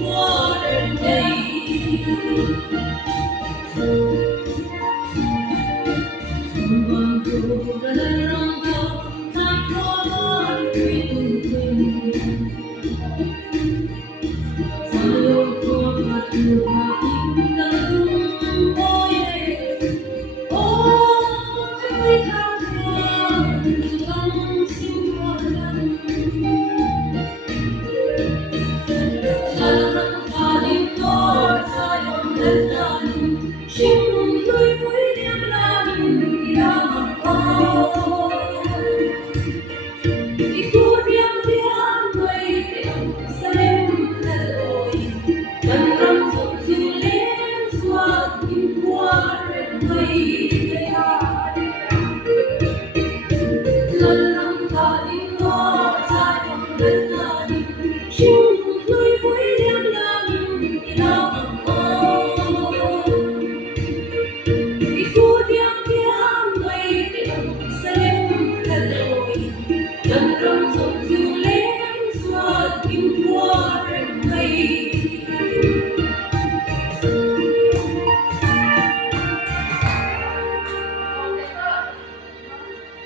qua đời đây. Vàng dù đời lòng trong thành hoa tuy tù tình, sao có mặt từ hòa tình tâm ôi ôi ôi thăng hoa lòng xin hoa lần. Salam Alim Lord, Salam Alim, Shimrun Lui William Lam, Yamapao. Ikut yang tiang way, Salam Aloy, Kanram Sum Zulem Swat Impuan Way. Salam Alim Lord, Salam Alim, Shimrun